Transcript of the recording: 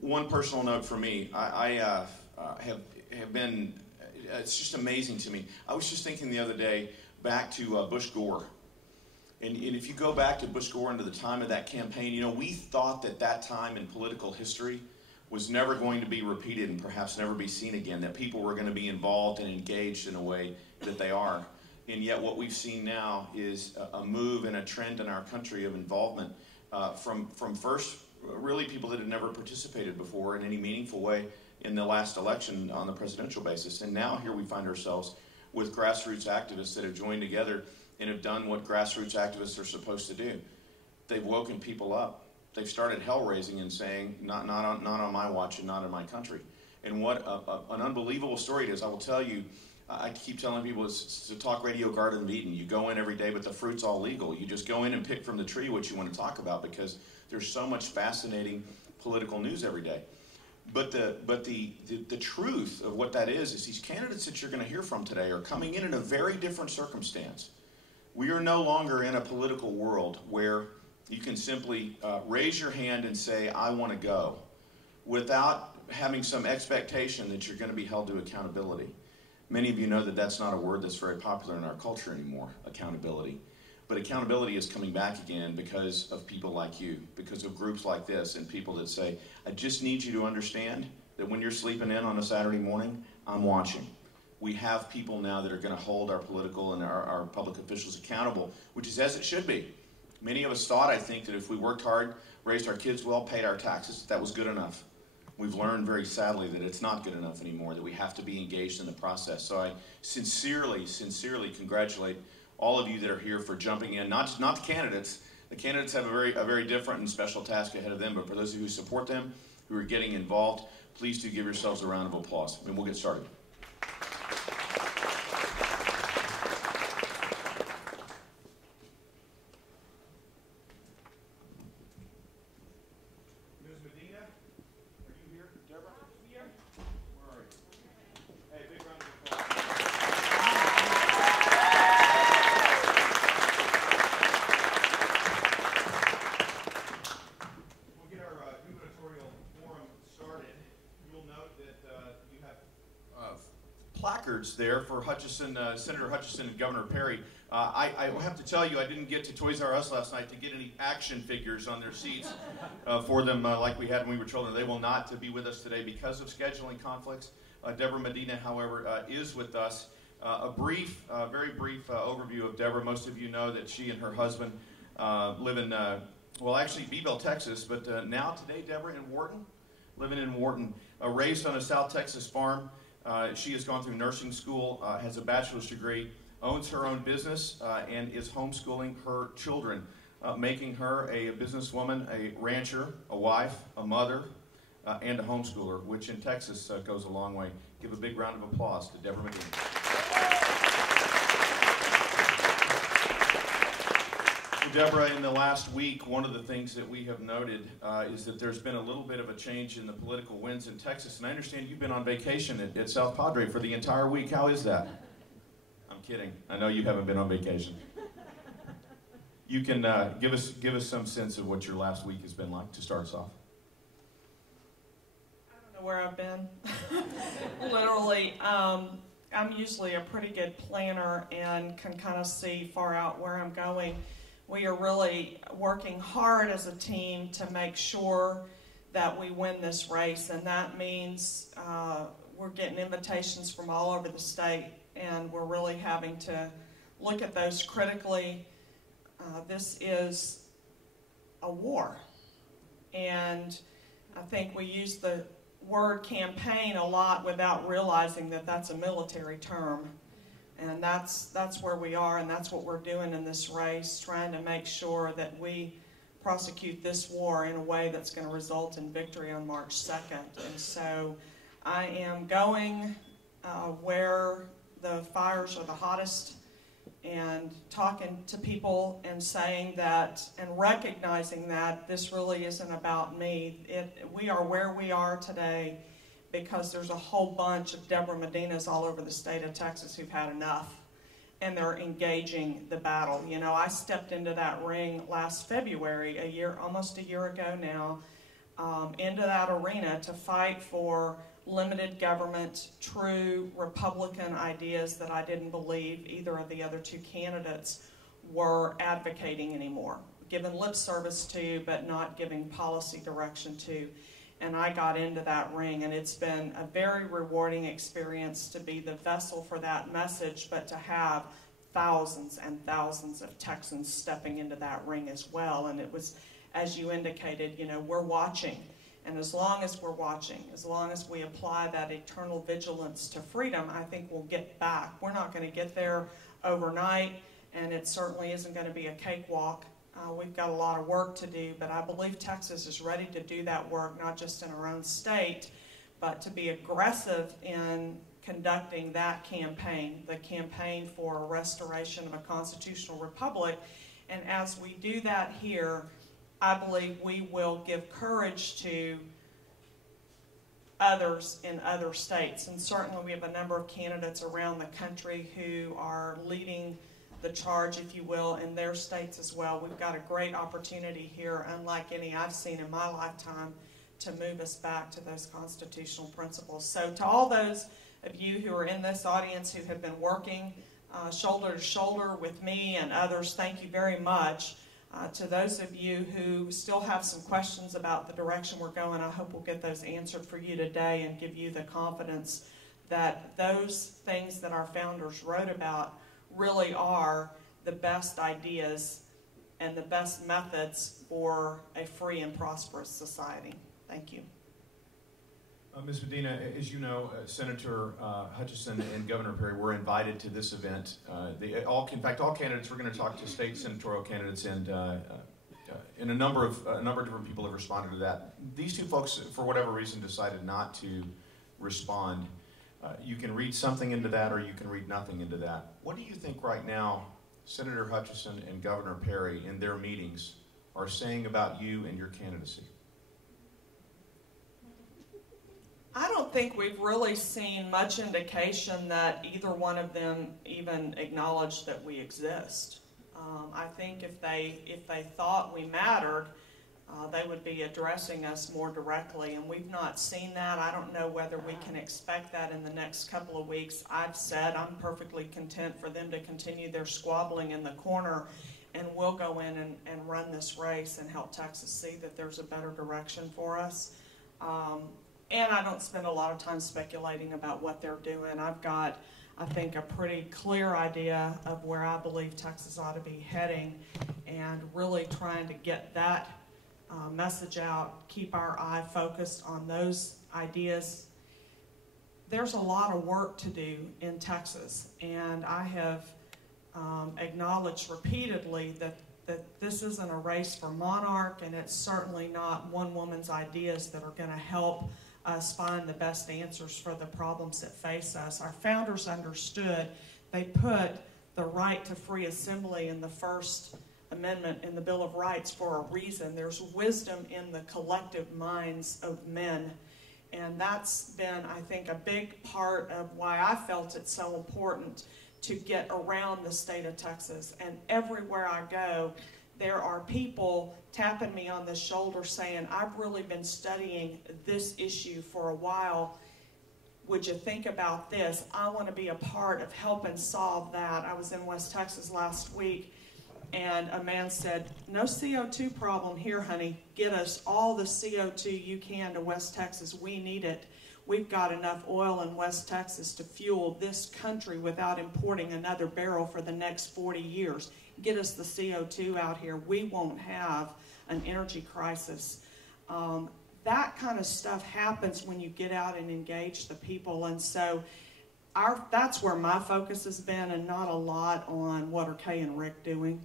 one personal note for me. I have been, it's just amazing to me. I was just thinking the other day back to Bush Gore. And if you go back to Bush Gore into the time of that campaign, you know, we thought that that time in political history was never going to be repeated and perhaps never be seen again, that people were going to be involved and engaged in a way that they are. And yet what we've seen now is a move and a trend in our country of involvement from first, really people that had never participated before in any meaningful way in the last election on the presidential basis. And now here we find ourselves with grassroots activists that have joined together and have done what grassroots activists are supposed to do. They've woken people up. They've started hell raising and saying, not on my watch and not in my country. And what an unbelievable story it is. I will tell you, I keep telling people it's a talk radio Garden of Eden. You go in every day, but the fruit's all legal. You just go in and pick from the tree what you want to talk about because there's so much fascinating political news every day. But the truth of what that is these candidates that you're going to hear from today are coming in a very different circumstance. We are no longer in a political world where you can simply raise your hand and say, I want to go, without having some expectation that you're going to be held to accountability. Many of you know that that's not a word that's very popular in our culture anymore, accountability. But accountability is coming back again because of people like you, because of groups like this and people that say, I just need you to understand that when you're sleeping in on a Saturday morning, I'm watching. We have people now that are going to hold our political and our public officials accountable, which is as it should be. Many of us thought, I think, that if we worked hard, raised our kids well, paid our taxes, that was good enough. We've learned very sadly that it's not good enough anymore, that we have to be engaged in the process. So I sincerely, sincerely congratulate all of you that are here for jumping in, not the candidates. The candidates have a very different and special task ahead of them, but for those of you who support them, who are getting involved, please do give yourselves a round of applause, and we'll get started. Ms. Medina, are you here? Debra? I'm here. Where are you? Hey, big round of applause. We'll get our gubernatorial forum started. You'll note that you have placards there for Hutchison, Senator Hutchison and Governor Perry. I have to tell you, I didn't get to Toys R Us last night to get any action figures on their seats for them like we had when we were children. They will not be with us today because of scheduling conflicts. Debra Medina, however, is with us. A brief, very brief overview of Debra. Most of you know that she and her husband live in, well, actually Beeville, Texas, but now today, Debra in Wharton, living in Wharton, raised on a South Texas farm. She has gone through nursing school, has a bachelor's degree, owns her own business, and is homeschooling her children, making her a businesswoman, a rancher, a wife, a mother, and a homeschooler, which in Texas goes a long way. Give a big round of applause to Debra Medina. Debra, in the last week, one of the things that we have noted is that there's been a little bit of a change in the political winds in Texas, and I understand you've been on vacation at South Padre for the entire week. How is that? I'm kidding. I know you haven't been on vacation. You can give us some sense of what your last week has been like to start us off. I don't know where I've been. Literally, I'm usually a pretty good planner and can kind of see far out where I'm going. We are really working hard as a team to make sure that we win this race, and that means we're getting invitations from all over the state, and we're really having to look at those critically. This is a war, and I think we use the word campaign a lot without realizing that that's a military term. And that's where we are, and that's what we're doing in this race, trying to make sure that we prosecute this war in a way that's going to result in victory on March 2nd. And so I am going where the fires are the hottest and talking to people and saying that and recognizing that this really isn't about me. We are where we are today because there's a whole bunch of Debra Medinas all over the state of Texas who've had enough, and they're engaging the battle. You know, I stepped into that ring last February, almost a year ago now, into that arena to fight for limited government, true Republican ideas that I didn't believe either of the other two candidates were advocating anymore, giving lip service to, but not giving policy direction to. And I got into that ring, and it's been a very rewarding experience to be the vessel for that message, but to have thousands and thousands of Texans stepping into that ring as well. And it was, as you indicated, you know, we're watching. And as long as we're watching, as long as we apply that eternal vigilance to freedom, I think we'll get back. We're not going to get there overnight, and it certainly isn't going to be a cakewalk. We've got a lot of work to do, but I believe Texas is ready to do that work, not just in our own state, but to be aggressive in conducting that campaign, the campaign for a restoration of a constitutional republic. And as we do that here, I believe we will give courage to others in other states. And certainly we have a number of candidates around the country who are leading the charge, if you will, in their states as well. We've got a great opportunity here, unlike any I've seen in my lifetime, to move us back to those constitutional principles. So to all those of you who are in this audience who have been working shoulder to shoulder with me and others, thank you very much. To those of you who still have some questions about the direction we're going, I hope we'll get those answered for you today and give you the confidence that those things that our founders wrote about really are the best ideas and the best methods for a free and prosperous society. Thank you. Ms. Medina, as you know, Senator Hutchison and Governor Perry were invited to this event. In fact, all candidates, we're going to talk to state senatorial candidates, and a number of different people have responded to that. These two folks, for whatever reason, decided not to respond. You can read something into that, or you can read nothing into that. What do you think right now Senator Hutchison and Governor Perry in their meetings are saying about you and your candidacy? I don't think we've really seen much indication that either one of them even acknowledged that we exist. I think if they thought we mattered, they would be addressing us more directly, and we've not seen that. I don't know whether we can expect that in the next couple of weeks. I've said I'm perfectly content for them to continue their squabbling in the corner, and we'll go in and run this race and help Texas see that there's a better direction for us. And I don't spend a lot of time speculating about what they're doing. I've got, I think, a pretty clear idea of where I believe Texas ought to be heading, and really trying to get that message out, keep our eye focused on those ideas. There's a lot of work to do in Texas, and I have acknowledged repeatedly that this isn't a race for monarch, and it's certainly not one woman's ideas that are going to help us find the best answers for the problems that face us. Our founders understood. They put the right to free assembly in the First Amendment in the Bill of Rights for a reason. There's wisdom in the collective minds of men, and that's been, I think, a big part of why I felt it's so important to get around the state of Texas. And everywhere I go, there are people tapping me on the shoulder saying, I've really been studying this issue for a while. Would you think about this? I want to be a part of helping solve that. I was in West Texas last week, and a man said, no CO2 problem here, honey. Get us all the CO2 you can to West Texas. We need it. We've got enough oil in West Texas to fuel this country without importing another barrel for the next 40 years. Get us the CO2 out here. We won't have an energy crisis. That kind of stuff happens when you get out and engage the people. And so that's where my focus has been, and not a lot on what are Kay and Rick doing.